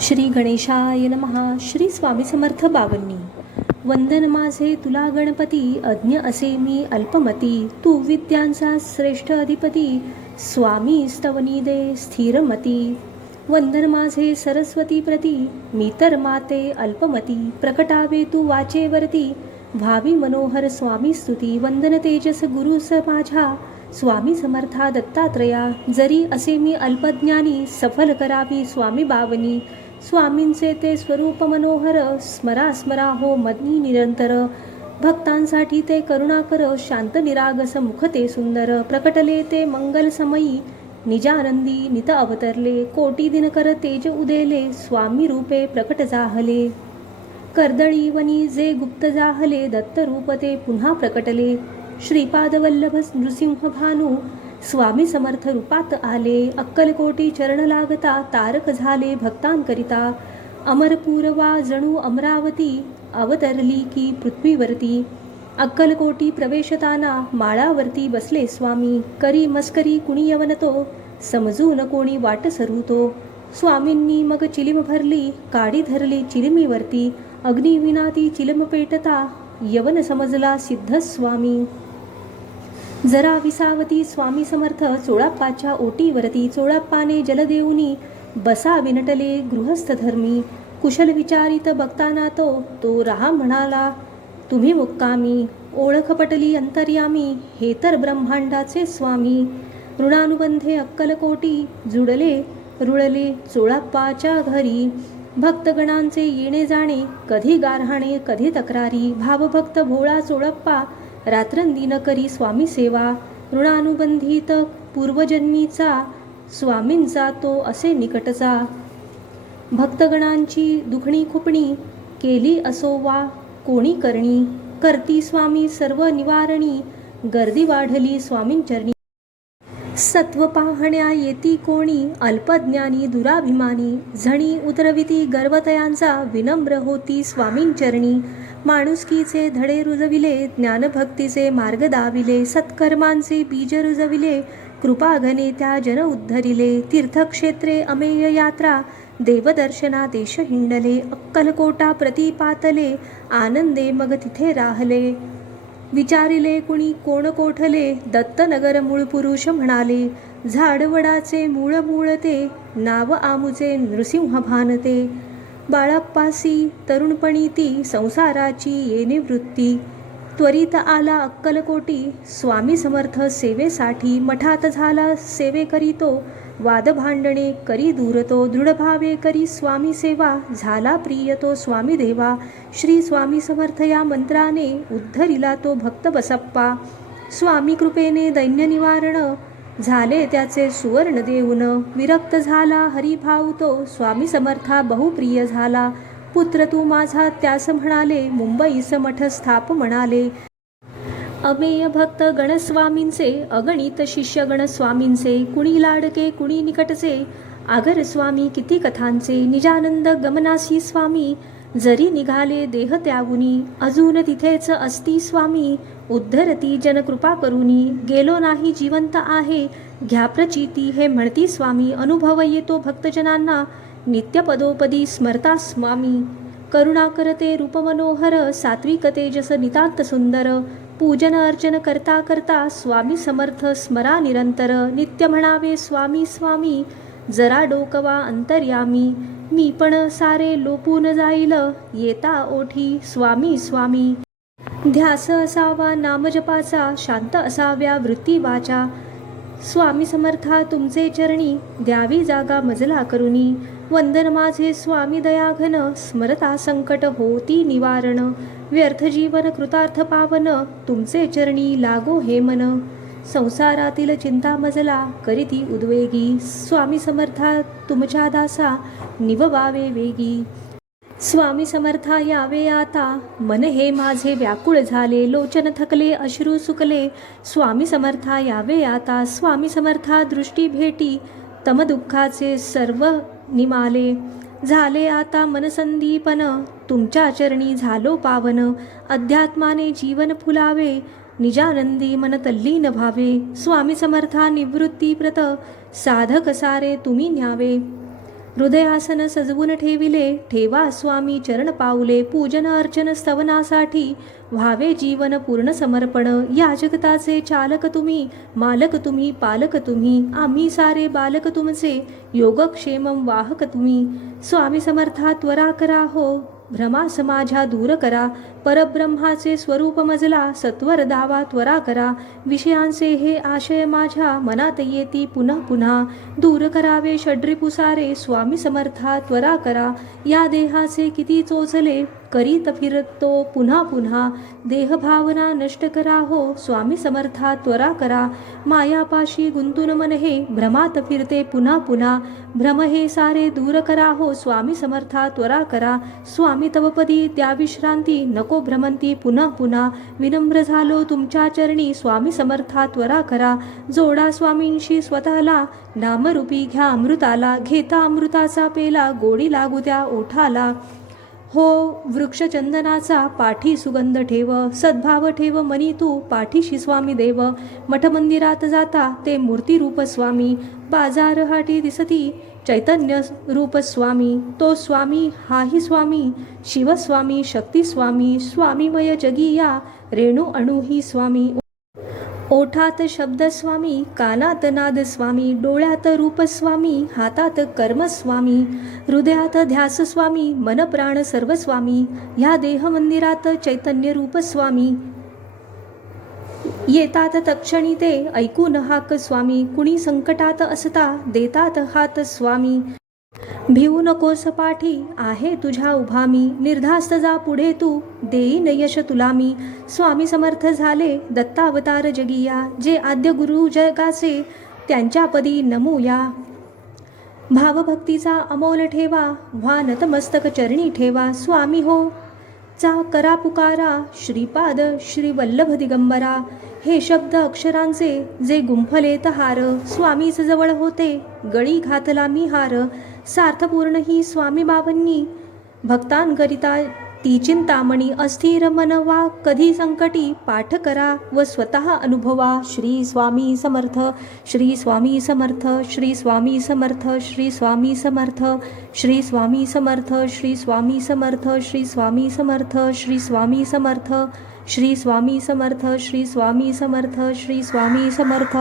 श्री गणेशाय नमः. श्री स्वामी समर्थ बावन्नी. वंदन माझे तुला गणपती, अज्ञ असे मी अल्पमती. तू विद्यांचा श्रेष्ठ अधिपती, स्वामी स्तवनी दे स्थिरमती. वंदन माझे सरस्वती प्रती, मी तर माते अल्पमती. प्रकटावे तू वाचेवरती, भावी मनोहर स्वामी स्तुती. वंदन तेजस गुरु माझा, स्वामी समर्था दत्तात्रया. जरी असे मी अल्पज्ञानी, सफल करावी स्वामी बावनी. स्वामींचे ते स्वरूप मनोहर, स्मरा स्मरा हो मदनी निरंतर. भक्तांसाठी ते करुणाकर, शांत निरागस मुख ते सुंदर. प्रकटले ते मंगल समयी, निजानंदी नित अवतरले. कोटी दिनकर तेज उदेले, स्वामी रूपे प्रकट जाहले. कर्दळी वनी जे गुप्त जाहले, दत्त रूप ते पुन्हा प्रकटले. श्रीपाद वल्लभ नृसिंह भानू, स्वामी समर्थ रूपात आले. अक्कलकोटी चरण लागता, तारक झाले भक्तांकरिता. अमरपूरवा जणू अमरावती, अवतरली की पृथ्वीवरती. अक्कलकोटी प्रवेशताना, माळावरती बसले स्वामी. करी मस्करी कुणी यवनतो, समजून कोणी वाट सरूतो. स्वामींनी मग चिलीम भरली, काडी धरली चिलिमीवरती. अग्निविना ती चिलम पेटता, यवन समजला सिद्ध स्वामी. जरा विसावती स्वामी समर्थ, चोळाप्पाच्या ओटीवरती. चोळाप्पाने जल देऊनी, बसा विनटले गृहस्थ धर्मी. कुशल विचारित बघताना तो राहा म्हणाला तुम्ही मुक्कामी. ओळख पटली अंतर्यामी, हे तर ब्रह्मांडाचे स्वामी. ऋणानुबंधे अक्कलकोटी, जुडले रुळले चोळाप्पाच्या घरी. भक्तगणांचे येणे जाणे, कधी गारहाणे कधी तक्रारी. भावभक्त भोळा चोळप्पा, रात्रंदिन करी स्वामी सेवा. ऋणानुबंधित पूर्वजन्मीचा, स्वामींचा तो असे निकटचा. भक्तगणांची दुखणी खुपणी, केली असो वा कोणी करणी. करती स्वामी सर्व निवारणी, गर्दी वाढली स्वामींचरणी. सत्व पाहण्या येती कोणी, अल्पज्ञानी दुराभिमानी. झणी उतरविती गर्वतयांचा, विनम्र होती स्वामींचरणी. माणुसकीचे धडे रुजविले, ज्ञानभक्तीचे मार्ग दाविले. सत्कर्मांचे बीज रुजविले, कृपाघने त्या जन उद्धरिले. तीर्थक्षेत्रे अमेय यात्रा, देवदर्शना देश हिंडले. अक्कलकोटा प्रतिपातले, आनंदे मग तिथे राहले. विचारिले कुणी कोण कोठले, दत्तनगर मूळ पुरुष म्हणाले. झाडवडाचे मूळ मूळ ते, नाव आमुचे नृसिंह भानते. बाळाप्पासी तरुणपणी ती, संसाराची येणे वृत्ती. त्वरित आला अक्कलकोटी, स्वामी समर्थ सेवेसाठी. मठात झाला सेवे करीतो, वाद भांडणे करी दूरतो. दृढभावे करी स्वामी सेवा, झाला प्रिय तो स्वामी देवा. श्री स्वामी समर्थ या मंत्राने, उद्धरिला तो भक्त बसप्पा. स्वामी कृपेने दैन्य निवारण, झाले त्याचे सुवर्ण देऊन. विरक्त झाला हरिभाऊ तो, स्वामी समर्था बहुप्रिय झाला. पुत्र तू माझा त्यास म्हणाले, मुंबईस मठ स्थाप म्हणाले. अमेय भक्त गणस्वामींचे, अगणित शिष्य गणस्वामींचे. कुणी लाडके कुणी निकटचे, आगर स्वामी किती कथांचे. निजानंद गमनासी स्वामी, जरी निघाले देह त्यागुनी. अजून तिथेच असती स्वामी, उद्धरती जन कृपा करुनी. गेलो नाही जिवंत आहे, घ्या प्रचिती हे म्हणती स्वामी. अनुभव येतो भक्तजनांना, नित्य पदोपदी स्मरता स्वामी. करुणा करते रूप मनोहर, सात्विक तेजस नितांत सुंदर. पूजन अर्चन करता करता, स्वामी समर्थ स्मरा निरंतर. नित्य म्हणावे स्वामी स्वामी, जरा डोकवा अंतर्यामी. मी पण सारे लोपून जाईल, येता ओठी स्वामी स्वामी. ध्यास असावा नामजपाचा, शांत असाव्या वृत्ती वाचा. स्वामी समर्था तुमचे चरणी, द्यावी जागा मजला करुनी. वंदन माझे स्वामी दयाघन, स्मरता संकट होती निवारण. व्यर्थ जीवन कृतार्थ पावन, तुमचे चरणी लागो हे मन. संसारातील चिंता मजला, करीती उद्वेगी. स्वामी समर्था तुमच्या दासा, निववावे वेगी. स्वामी समर्था यावे आता, मन हे माझे व्याकुळ झाले. लोचन थकले अश्रू सुकले, स्वामी समर्था यावे आता. स्वामी समर्था दृष्टी भेटी, तम दुःखाचे सर्व निमाले. झाले आता मनसंदीपन, तुमच्या चरणी झालो पावन. अध्यात्माने जीवन फुलावे, निजानंदी मन तल्लीन भावे. स्वामी समर्था निवृत्ती प्रत, साधक सारे तुम्ही न्यावे. हृदयासन सजवून ठेविले, ठेवा स्वामी चरण पाऊले. पूजन अर्चन स्तवनासाठी व्हावे जीवन पूर्ण समर्पण. या जगताचे चालक तुम्ही, मालक तुम्ही, पालक तुम्ही. आम्ही सारे बालक तुमचे, योगक्षेमं वाहक तुम्ही. स्वामी समर्था त्वरा करा हो, भ्रमास माझ्या दूर करा. परब्रह्माचे स्वरूप मजला, सत्वर दावा त्वरा करा. विषयांचे हे आशय माझ्या मनात येती पुन्हा पुन्हा. दूर करावे षड्रिपुसारे, स्वामी समर्था त्वरा करा. या देहाचे किती चोचले, करीत फिरतो पुन्हा पुन्हा. देहभावना नष्ट करा हो, स्वामी समर्था त्वरा करा. मायापाशी गुंतून मन हे, भ्रमात फिरते पुन्हा पुन्हा. भ्रम हे सारे दूर करा हो, स्वामी समर्था त्वरा करा. स्वामी तवपदी द्या विश्रांती, नको भ्रमंती पुन्हा पुन्हा. विनम्र झालो तुमच्या चरणी, स्वामी समर्था त्वरा करा. जोडा स्वामींशी स्वतःला, नामरूपी घ्या अमृताला. घेता अमृताचा पेला, गोडी लागू त्या ओठाला. हो वृक्षचंदनाचा पाठी सुगंध ठेव, सद्भाव ठेव मनी तू पाठीशी स्वामी देव. मठ मंदिरात जाता ते मूर्तिरूप स्वामी, बाजार हाटी दिसती चैतन्य रूप स्वामी. तो स्वामी हाही स्वामी, शिवस्वामी शक्तिस्वामी. स्वामीमय जगी या, रेणू अणू ही स्वामी. ओठात शब्द स्वामी, कानात नाद स्वामी. डोळ्यात रूप स्वामी, हातात कर्म स्वामी. हृदयात ध्यास स्वामी, मन प्राण सर्व स्वामी. ह्या देह मंदिरात चैतन्य रूप स्वामी. येतात तक्षणी ते ऐकून हाक स्वामी. कुणी संकटात असता देतात हात स्वामी. भिवू नकोस पाठी, आहे तुझ्या उभा मी. निर्धास्त जा पुढे तू, देईन यश तुला मी. स्वामी समर्थ झाले दत्तावतार जगिया, जे आद्य गुरु जगाचे त्यांच्यापदी नमूया. भावभक्तीचा अमोल ठेवा, व्हा नतमस्तक चरणी ठेवा. स्वामी हो चा करा पुकारा, श्रीपाद श्री वल्लभ दिगंबरा. हे शब्द अक्षरांचे जे गुंफलेत हार, स्वामीच जवळ होते गळी घातला मी हार. सार्थपूर्ण ही स्वामी बाबांनी भक्तांकरिता ती चिंतामणी. अस्थिर मनवा कधी संकटी, पाठ करा व स्वतः अनुभवा. श्री स्वामी समर्थ, श्री स्वामी समर्थ, श्री स्वामी समर्थ, श्री स्वामी समर्थ, श्री स्वामी समर्थ, श्री स्वामी समर्थ, श्री स्वामी समर्थ, श्री स्वामी समर्थ, श्री स्वामी समर्थ, श्री स्वामी समर्थ, श्री स्वामी समर्थ.